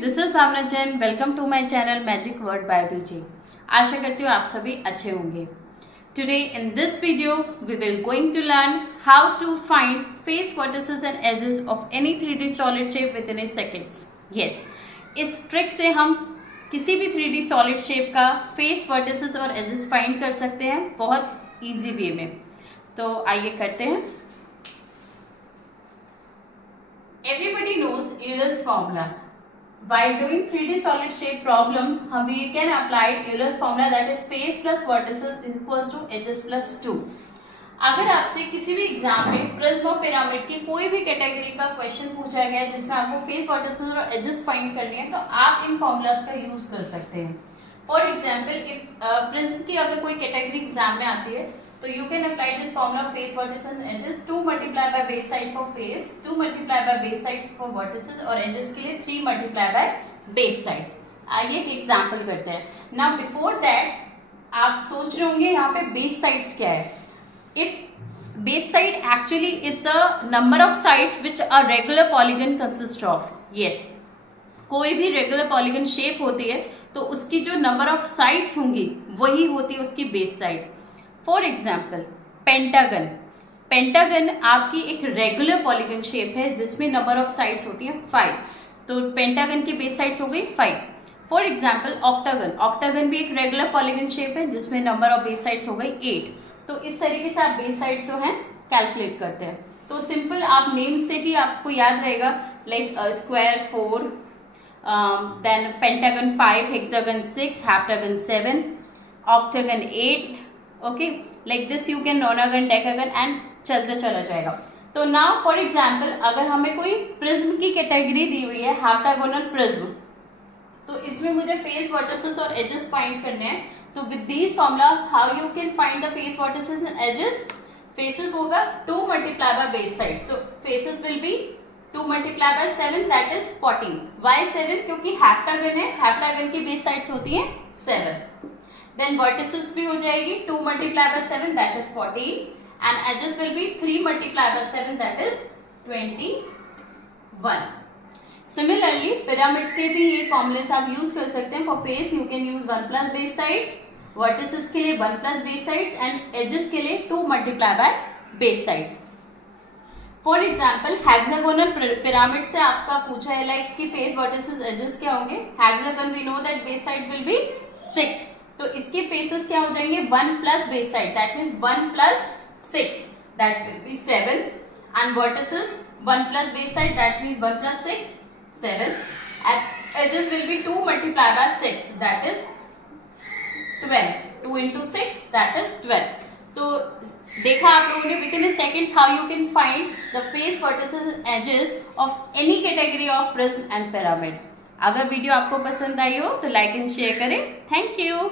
Friend, this is Bhavna Jain. Welcome to my channel magic word by B. G करती हूँ आप सभी अच्छे होंगे। Today in this video we will going to learn how to find face vertices and edges of any 3D solid shape with in a seconds. Yes, इस trick से हम किसी भी 3D सॉलिड शेप का फेस वर्टिसेस और edges find कर सकते हैं बहुत ईजी वे में। तो आइए करते हैं। Everybody knows Euler's formula. While doing 3D solid shape problems, we can apply Euler's formula, that is face plus vertices is equals to edges plus 2. अगर आपसे किसी भी एग्जाम में प्रिज्म और पिरामिड की कोई भी कैटेगरी का क्वेश्चन पूछा गया है जिसमें आपको फेस वर्टिसेस और एजेस फाइंड करनी है, तो आप इन फॉर्मूलाज का यूज कर सकते हैं। फॉर एग्जाम्पल, इफ प्रिज्म की अगर कोई कैटेगरी एग्जाम में आती है तो you can apply this formula face vertices and edges 2 multiply by base side for face, 2 multiply by base sides for vertices और edges के लिए 3 multiply by base sides। आइए एक एग्जाम्पल करते हैं। Now before that आप सोच रहे होंगे यहाँ पे base sides क्या है। If base side actually it's a number of sides which a regular polygon consists of। Yes, कोई भी रेगुलर पॉलीगन शेप होती है तो उसकी जो नंबर ऑफ साइड्स होंगी वही होती है उसकी base sides. For example pentagon. Pentagon आपकी एक रेगुलर पॉलीगन शेप है जिसमें नंबर ऑफ साइड्स होती हैं 5, तो पेंटागन की बेस साइड्स हो गई 5। For example octagon. ऑक्टागन भी एक रेगुलर पॉलीगन शेप है जिसमें नंबर ऑफ बेस साइड्स हो गई 8। तो इस तरीके से आप बेस साइड्स जो हैं कैलकुलेट करते हैं। तो सिंपल आप नेम से ही आपको याद रहेगा, like square 4, then pentagon 5, hexagon 6, heptagon 7, octagon 8। Okay, like this you can nonagon, decagon and चलते चला जाएगा। तो नाउ फॉर एग्जाम्पल अगर हमें कोई प्रिज्म की कैटेगरी दी हुई है हेप्टागोनल प्रिज्म, तो इसमें मुझे फेस वर्टिसेस और एजेस फाइंड करने हैं। तो with these formulas how you can find the face vertices and edges. Faces होगा 2 multiply by base side, so faces will be 2 multiply by 7 that is 14। Why 7? क्योंकि heptagon है, heptagon की base sides होती हैं 7। Then vertices भी हो जाएगी 2 multiply by 7 that is 14 and edges will be 3 multiply by 7 that is 21. Similarly pyramid के भी ये formulas आप use कर सकते हैं। For face you can use 1 plus base sides, vertices के लिए 1 plus base sides and edges के लिए 2 multiply by base sides. For example hexagonal pyramid से आपका पूछा है like कि face vertices edges क्या होंगे। Hexagon we know that base side will be 6, तो इसके फेसेस क्या हो जाएंगे 1 plus base side that means 1 plus 6 that will be 7 and vertices 1 plus base side that means 1 plus 6 7 and edges will be 2 multiply by 6 that is 12, 2 into 6 that is 12। तो देखा आप लोगों ने with in a seconds how you can find the face vertices and edges of any category of prism and pyramid. अगर video आपको पसंद आई हो तो लाइक एंड शेयर करें। Thank you.